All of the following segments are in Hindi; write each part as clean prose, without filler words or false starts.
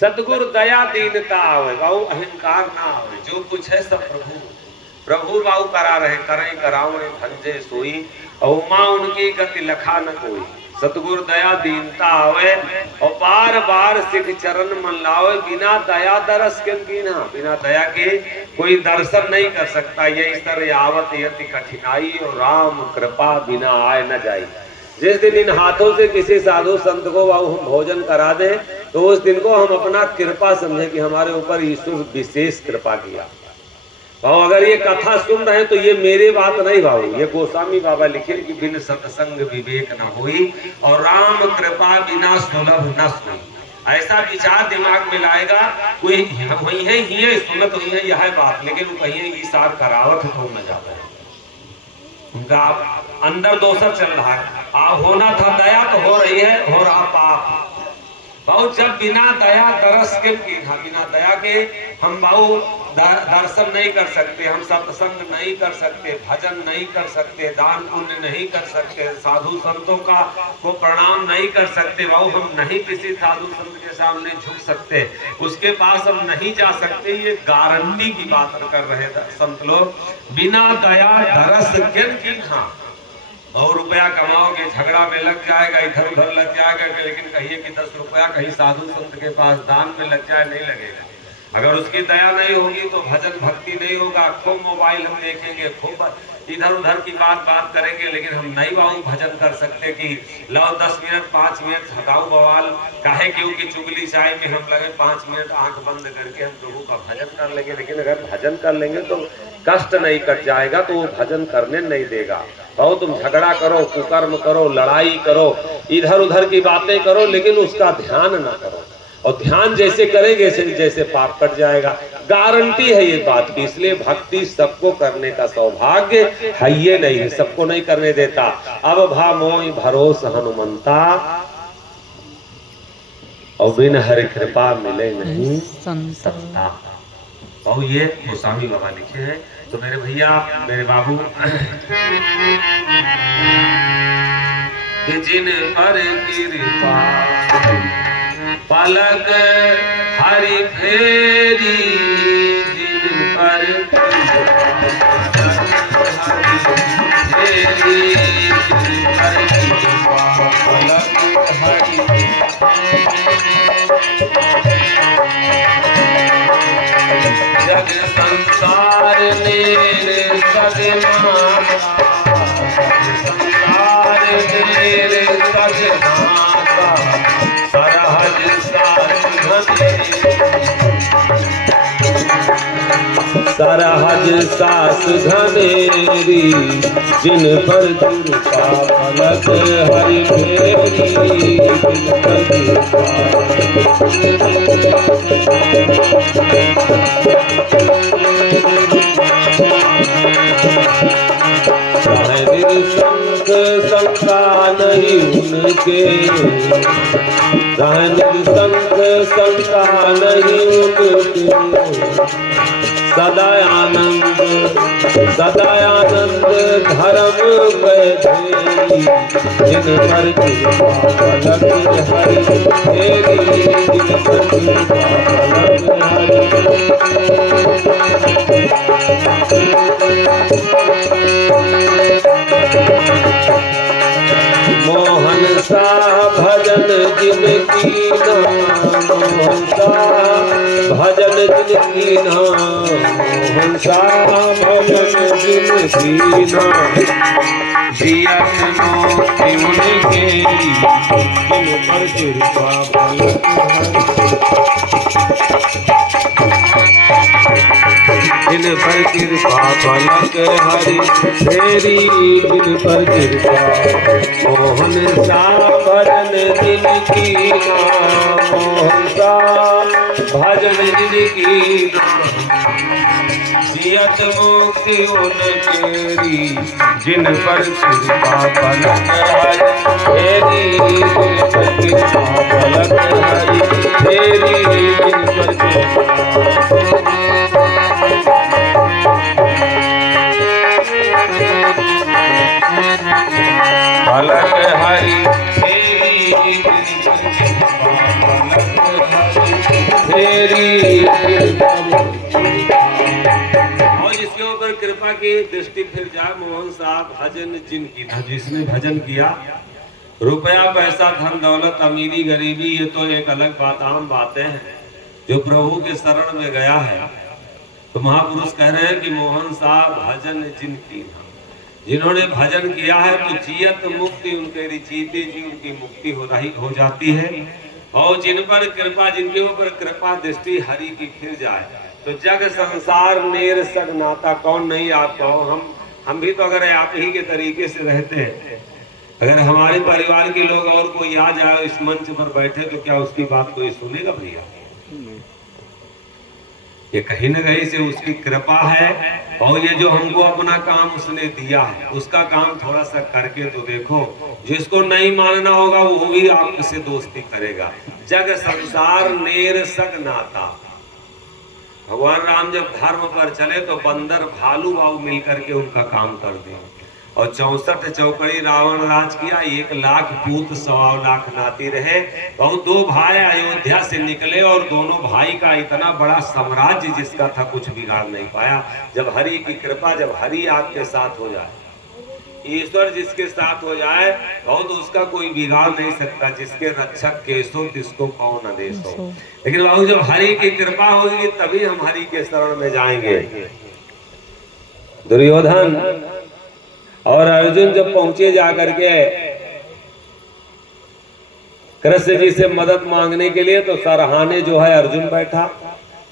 सतगुरु दया दीनता आवे, बाऊ अहंकार ना आवे। जो कुछ है सब प्रभु प्रभु बाऊ करा रहे, करें करावे भंजे सोई, और माँ उनकी गति लखा न कोई। सतगुरु दया दीनता आवे और बार बार सिख चरण मन लावे। बिना दया दरस के कीन्हा, बिना दया के कोई दर्शन नहीं कर सकता। ये इस तरह आवत यति कठिनाई और राम कृपा बिना आए न जाई। जिस दिन इन हाथों से किसी साधु संत को हम भोजन करा दें तो उस दिन को हम अपना कृपा समझे कि हमारे ऊपर ईश्वर विशेष कृपा किया। भाव अगर ये कथा सुन रहे हैं तो ये मेरे बात नहीं भाव, ये गोस्वामी बाबा लिखे कि बिन सत्संग विवेक न हुई और राम कृपा बिना सुलभ न सुई। ऐसा विचार दिमाग में लाएगा, कोई वही है ही सुनत हुई है यह बात, लेकिन वो कहीं ईसार करावत तो न जाता है। उनका अंदर दोसर चल रहा है। आप होना था दया तो हो रही है, हो रहा पाप। बहुत जब बिना दया दरस के कीन्हा, बिना दया के हम बाऊ दर्शन नहीं कर सकते, हम सत्संग नहीं कर सकते, भजन नहीं कर सकते, दान पुण्य नहीं कर सकते, साधु संतों का को प्रणाम नहीं कर सकते। बाऊ हम नहीं किसी साधु संत के सामने झुक सकते, उसके पास हम नहीं जा सकते। ये गारंटी की बात कर रहे संत लोग। बिना दया दरस के कीन्हा, 100 रुपया कमाओगे झगड़ा में लग जाएगा, इधर उधर लग जाएगा, लेकिन कहिए कि 10 रुपया कहीं साधु संत के पास दान में लग जाए, नहीं लगेगा। अगर उसकी दया नहीं होगी तो भजन भक्ति नहीं होगा। खूब मोबाइल हम देखेंगे, खूब इधर उधर की बात करेंगे, लेकिन हम नहीं बाबू भजन कर सकते कि लो 10 मिनट 5 मिनट हटाओ बवाल काहे, क्योंकि चुगली चाय में हम लगे 5 मिनट आंख बंद करके हम प्रभु का भजन कर लेंगे। लेकिन अगर भजन कर लेंगे तो कष्ट नहीं कट जाएगा तो वो भजन करने नहीं देगा। और तुम झगड़ा करो, कुकर्म करो, लड़ाई करो, इधर उधर की बातें करो, लेकिन उसका ध्यान ना करो। और ध्यान जैसे करेंगे जैसे पाप कट जाएगा। गारंटी है ये बात की। इसलिए भक्ति सबको करने का सौभाग्य है ये नहीं है, सबको नहीं करने देता। अब भा मोहि भरोस हनुमंता और बिन हरि कृपा मिले नहीं संता। और ये गोस्वामी बाबा लिखे हैं। तो मेरे भैया मेरे बाबू कि जिन पर कृपा पलक हरि फेरी, जिन पर फेरी, जिन पर कृपा पलक हरि जग संसार नेर सगना, संसार नेर सगना सरहज सास घनेरी, जिन पर कृपा पलक हरि फेरी, जिन पर कृपा शंख शंका नहीं उनके, शंख शंका नहीं उनके, सदा आनंद धर्म वैधेरी, जिन पर कृपा पलक हरि फेरी, जिन पर कृपा पलक हरि। मोहन सा भजन जिनकी नाम, मोहन सा भजन जिनकी नाम, मोहन सा भजन जिनकी नाम, जियत मोक्ति उनके, जिन पर कृपा पलक हरि, जिन पर कृपा पलक हरि फेरी, जिन पर कृपा। मोहन सा भजन जिनकी नाम, मोहन सा भजन जिनकी नाम, जियत मुक्ति उनकेरी, जिन पर कृपा पलक हरि फेरी, जिन पर कृपा पलक हरि फेरी, जिन पर कृपा। पलक हरि फेरी, जिन पर कृपा पलक हरि फेरी। और जिसके ऊपर कृपा की दृष्टि फिर जाए, मोहन साहब भजन जिनकी, जिसने भजन किया, रुपया पैसा धन दौलत अमीरी गरीबी ये तो एक अलग बात, आम बातें हैं। जो प्रभु के शरण में गया है तो महापुरुष कह रहे हैं कि मोहन साहब भजन जिनकी, जिन्होंने भजन किया है तो जियत मुक्ति उनके जीते जी उनकी मुक्ति हो जाती है। और जिन पर कृपा, जिनके ऊपर कृपा दृष्टि हरि की फिर जाए तो जग संसार नेर सग नाता। कौन नहीं आप कहो, हम भी तो अगर आप ही के तरीके से रहते हैं, अगर हमारे परिवार के लोग और कोई आ जाए इस मंच पर बैठे तो क्या उसकी बात कोई सुनेगा भैया? ये कहीं न कहीं से उसकी कृपा है। और ये जो हमको अपना काम उसने दिया है, उसका काम थोड़ा सा करके तो देखो। जिसको नहीं मानना होगा वो भी आपसे दोस्ती करेगा। जग संसार नेर सग नाता। भगवान राम जब धर्म पर चले तो बंदर भालू बाबू मिलकर के उनका काम कर दिया। और 64 चौकड़ी रावण राज किया, 1 लाख पूत 1.25 लाख नाती रहे। बहुत 2 भाई अयोध्या से निकले और दोनों भाई का इतना बड़ा साम्राज्य जिसका था कुछ बिगाड़ नहीं पाया। जब हरि की कृपा, जब हरि आपके साथ हो जाए, ईश्वर जिसके साथ हो जाए बहुत उसका कोई बिगाड़ नहीं सकता। जिसके रक्षक केसो तिसको कौन आदेश हो। लेकिन बाबू जब हरि की कृपा होगी तभी हम हरि के शरण में जाएंगे। दुर्योधन और अर्जुन जब पहुंचे जाकर के कृष्ण जी से मदद मांगने के लिए तो सरहाने जो है अर्जुन बैठा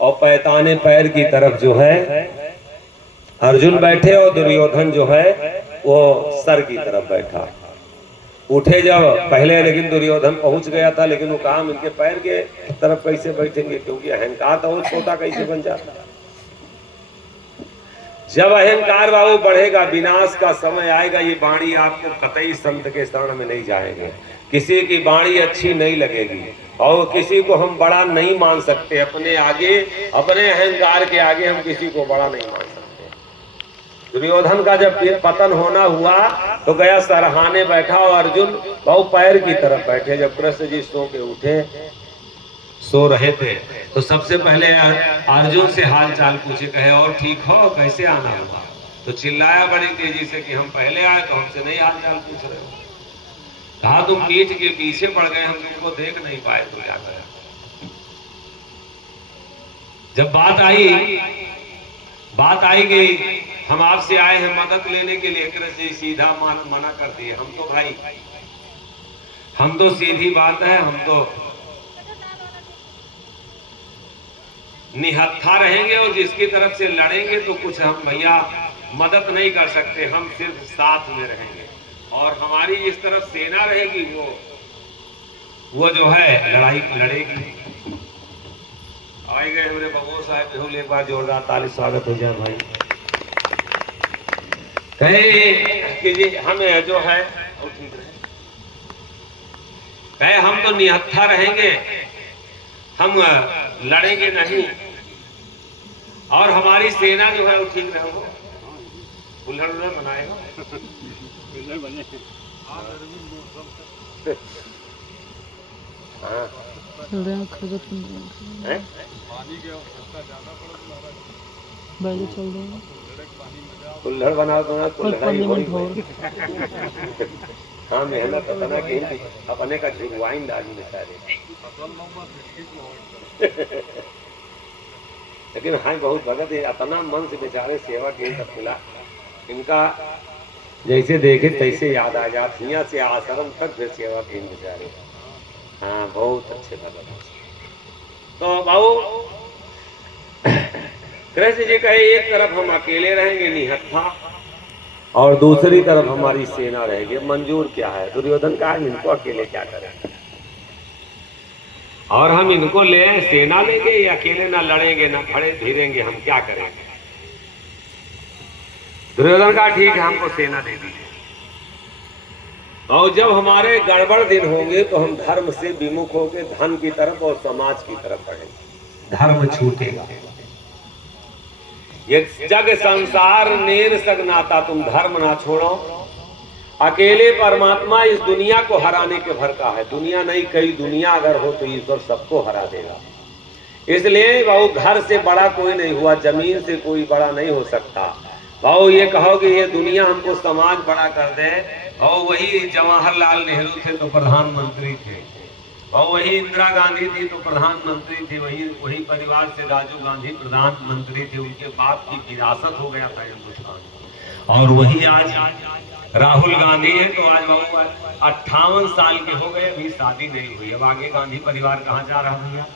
और पैताने पैर की तरफ जो है अर्जुन बैठे और दुर्योधन जो है वो सर की तरफ बैठा। उठे जब पहले, लेकिन दुर्योधन पहुंच गया था, लेकिन वो कहा इनके पैर के तरफ कैसे बैठेंगे, क्योंकि अहंकार तो वो छोटा कैसे बन जाता। जब अहंकार बाबू बढ़ेगा विनाश का समय आएगा। ये वाणी आपको कतई संत के शरण में नहीं जाएंगे। किसी की वाणी अच्छी नहीं लगेगी और किसी को हम बड़ा नहीं मान सकते। अपने आगे, अपने अहंकार के आगे हम किसी को बड़ा नहीं मान सकते। दुर्योधन का जब पतन होना हुआ तो गया सरहाने बैठा और अर्जुन बाबू पैर की तरफ बैठे। जब कृष्ण जी सो के उठे, सो रहे थे, तो सबसे पहले अर्जुन से हाल चाल पूछे, कहे और ठीक हो, कैसे आना हुआ? तो चिल्लाया बड़ी तेजी से कि हम पहले आए तो हमसे नहीं हाल चाल पूछ रहे हो। कहा तुम पीठ के पीछे पड़ गए, हम तुमको देख नहीं पाए तो क्या करें। जब बात आई गई, हम आपसे आए हैं मदद लेने के लिए, कृष्ण जी सीधा मना कर दिए। हम तो भाई, हम तो सीधी बात है, हम तो निहत्था रहेंगे और जिसकी तरफ से लड़ेंगे तो कुछ हम भैया मदद नहीं कर सकते। हम सिर्फ साथ में रहेंगे और हमारी इस तरफ सेना रहेगी, वो जो है लड़ाई लड़ेगी। आए गए हमारे बबू साहब, एक बार जोरदार ताली स्वागत हो जाए भाई। कहे कि जी हमें जो है कहे हम तो निहत्था रहेंगे, हम लड़ेंगे नहीं और हमारी सेना जो है वो ठीक रहेगा। कुल्हड़ बनाएगा कुल्हड़ बनाओ तो हाँ मेहनत अपना के अपने का झुकवाइन डाली बेचारे। लेकिन हाँ बहुत भगत है, अपना मन से बेचारे सेवा के मिला। इनका जैसे देखे तैसे याद आ जाती, यहाँ से आश्रम तक फिर सेवा की बेचारे। हाँ बहुत अच्छे भगत। तो बाबू कृष्ण जी कहे एक तरफ हम अकेले रहेंगे निहत्था और दूसरी तरफ हमारी सेना रहेगी। मंजूर क्या है? दुर्योधन का है इनको अकेले क्या करें और हम इनको ले सेना लेंगे या अकेले ना लड़ेंगे ना खड़े धीरेंगे, हम क्या करेंगे? दुर्योधन का ठीक है हमको सेना दे दीजिए और जब हमारे गड़बड़ दिन होंगे तो हम धर्म से विमुख होकर धन की तरफ और समाज की तरफ बढ़ेंगे। धर्म छूटेगा। ये जग संसार नेर सग नाता, तुम धर्म ना छोड़ो। अकेले परमात्मा इस दुनिया को हराने के भर का है। दुनिया नहीं, कई दुनिया अगर हो तो ईश्वर सबको हरा देगा। इसलिए भाऊ घर से बड़ा कोई नहीं हुआ, जमीन से कोई बड़ा नहीं हो सकता। भाऊ ये कहो कि ये दुनिया हमको समाज बड़ा कर दे, और वही जवाहरलाल नेहरू थे तो प्रधानमंत्री थे, और वही इंदिरा गांधी थी तो प्रधानमंत्री थे, वही परिवार से राजीव गांधी प्रधानमंत्री थे, उनके बाप की विरासत हो गया था हिंदुस्तान। और वही आज राहुल गांधी है, तो आज बाबू 58 साल के हो गए, अभी शादी नहीं हुई। अब आगे गांधी परिवार कहाँ जा रहा भैया?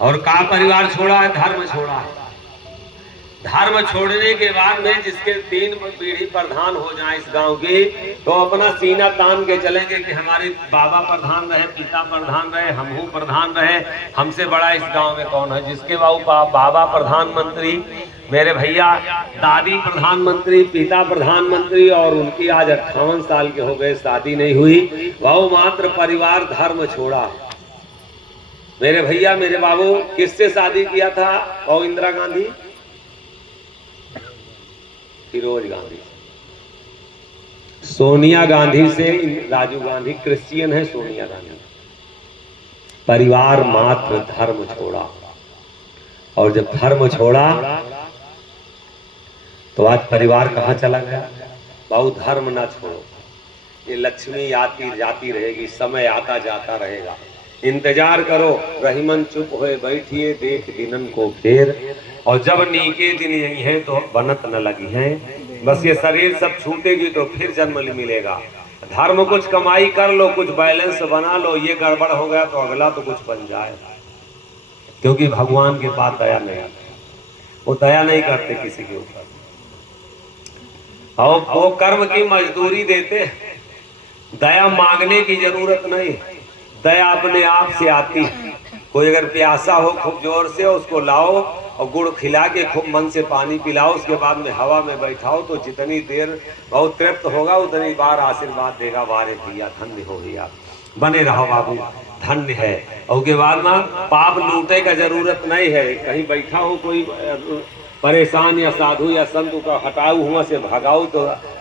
और का परिवार छोड़ा है? धर्म छोड़ा है। धर्म छोड़ने के बाद में जिसके 3 पीढ़ी प्रधान हो जाए इस गांव की, तो अपना सीना तान के चलेंगे कि हमारे बाबा प्रधान रहे, पिता प्रधान रहे, हमहू प्रधान रहे, हमसे बड़ा इस गांव में कौन है? जिसके बाबा प्रधानमंत्री, मेरे भैया दादी प्रधानमंत्री, पिता प्रधानमंत्री, और उनकी आज 58 साल के हो गए, शादी नहीं हुई। वह मात्र परिवार धर्म छोड़ा। मेरे भैया मेरे बाबू किससे शादी किया था? और इंदिरा गांधी, फिरोज गांधी, सोनिया गांधी से राजीव गांधी। क्रिश्चियन है सोनिया गांधी। परिवार मात्र धर्म छोड़ा, और जब धर्म छोड़ा तो आज परिवार कहाँ चला गया? बाबू धर्म ना छोड़ो, ये लक्ष्मी आती जाती रहेगी, समय आता जाता रहेगा। इंतजार करो, रहीमन चुप होए बैठिए, देख दिनन को फेर, और जब नीके दिन यही है तो बनत न लगी है। बस ये शरीर सब छूटेगी तो फिर जन्म मिलेगा। धर्म कुछ कमाई कर लो, कुछ बैलेंस बना लो, ये गड़बड़ हो गया तो अगला तो कुछ बन जाए, क्योंकि भगवान के पास दया नहीं, वो दया नहीं करते किसी के ऊपर, और वो कर्म की मजदूरी देते। दया मांगने की जरूरत नहीं, दया अपने आप से आती। कोई अगर प्यासा हो खूब जोर से उसको लाओ और गुड़ खिला के खूब मन से पानी पिलाओ, उसके बाद में हवा में बैठाओ, तो जितनी देर बहुत तृप्त होगा उतनी बार आशीर्वाद देगा, वारे भैया धन्य हो भैया, बने रहो बाबू, धन्य है। और उसके बाद ना पाप लूटे का जरूरत नहीं है। कहीं बैठा हो कोई परेशान या साधु या संत का हटाऊ हुआ से भगाओ, तो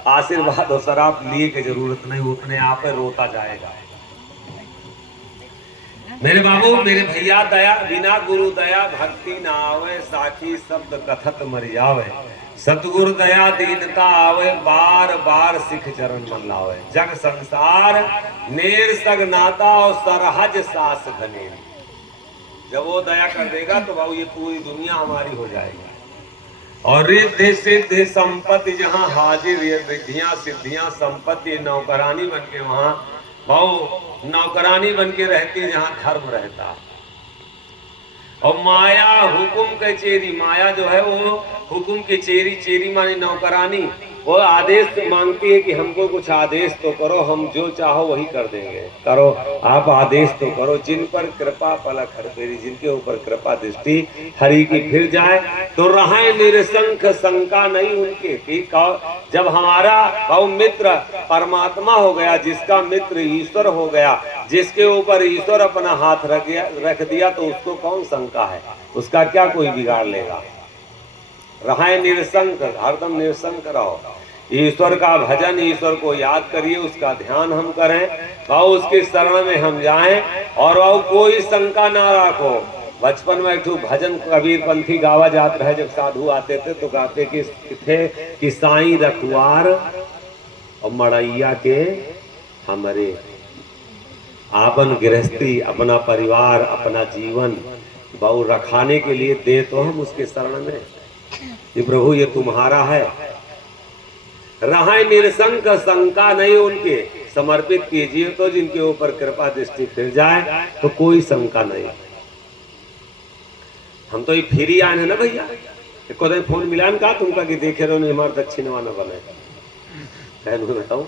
आशीर्वाद और शराब लिए की जरूरत नहीं, उतने आप रोता जाएगा। मेरे बाबू मेरे भैया, दया बिना गुरु दया भक्ति ना आवे, साखी शब्द कथत मर जावे, सतगुरु दया दीनता आवे, बार बार सिख चरण मन लावे, जग संसार नेर सग नाता और सरहज सास घने। जब वो दया कर देगा तो बाबू ये पूरी दुनिया हमारी हो जाएगी। और रिद्धि सिद्धि संपत्ति जहाँ हाजिर, ये रिद्धियां सिद्धियां संपत्ति नौकरानी बन के वहां भाव नौकरानी बन के रहती जहाँ धर्म रहता। और माया हुकुम के चेरी, माया जो है वो हुकुम की चेरी, चेरी माने नौकरानी, वो आदेश मांगती है कि हमको कुछ आदेश तो करो, हम जो चाहो वही कर देंगे। करो आप आदेश तो करो, जिन पर कृपा पलक हर फेरी, जिनके ऊपर कृपा दृष्टि हरि की फिर जाए तो रहे निरसंक, शंका नहीं उनके। ठीक, जब हमारा भाव मित्र परमात्मा हो गया, जिसका मित्र ईश्वर हो गया, जिसके ऊपर ईश्वर अपना हाथ रख दिया, तो उसको कौन शंका है? उसका क्या कोई बिगाड़ लेगा? रहे निरसंक, हरदम निरसंक रहो। ईश्वर का भजन, ईश्वर को याद करिए, उसका ध्यान हम करें, और उसके शरण में हम जाएं, और वो कोई शंका ना रखो। बचपन में एक भजन कबीर पंथी गावा जात रहे, जब साधु आते थे तो गाते कि साईं रखवार और मड़ैया के हमारे, आपन गृहस्थी, अपना परिवार, अपना जीवन बहु रखाने के लिए दे तो हम उसके शरण में, ये प्रभु ये तुम्हारा है। रहे निरसंक, शंका नहीं उनके, समर्पित कीजिए तो जिनके ऊपर कृपा दृष्टि फिर जाए तो कोई शंका नहीं। हम तो ये फिर आए हैं ना भैया, को फोन मिलान का तुमका कि देखे रहो नहीं हमारे दक्षिणवा न बने, कहूँ बताऊं,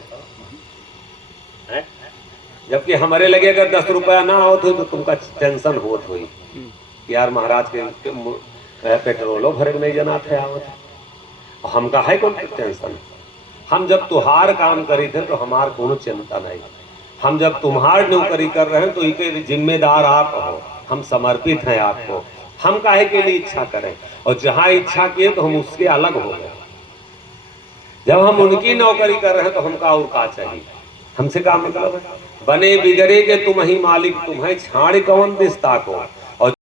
जबकि हमारे लगे अगर 10 रुपया ना हो तो तुमका टेंशन होत हुई, यार महाराज के पेट्रोलो भरे नहीं जना थे आवत, हम का है कौन टेंशन। हम जब तुहार काम करी थे तो हमार कोनो चिंता नहीं, हम जब तुम्हार नौकरी कर रहे हैं तो इनके जिम्मेदार आप हो, हम समर्पित हैं आपको, हम काहे के लिए इच्छा करें, और जहां इच्छा किए तो हम उसके अलग हो गए। जब हम उनकी नौकरी कर रहे हैं तो हमका और का चाहिए, हमसे काम मतलब है। बने बिगड़े के तुम ही मालिक, तुम्हें छाड़ कौन दिसता को।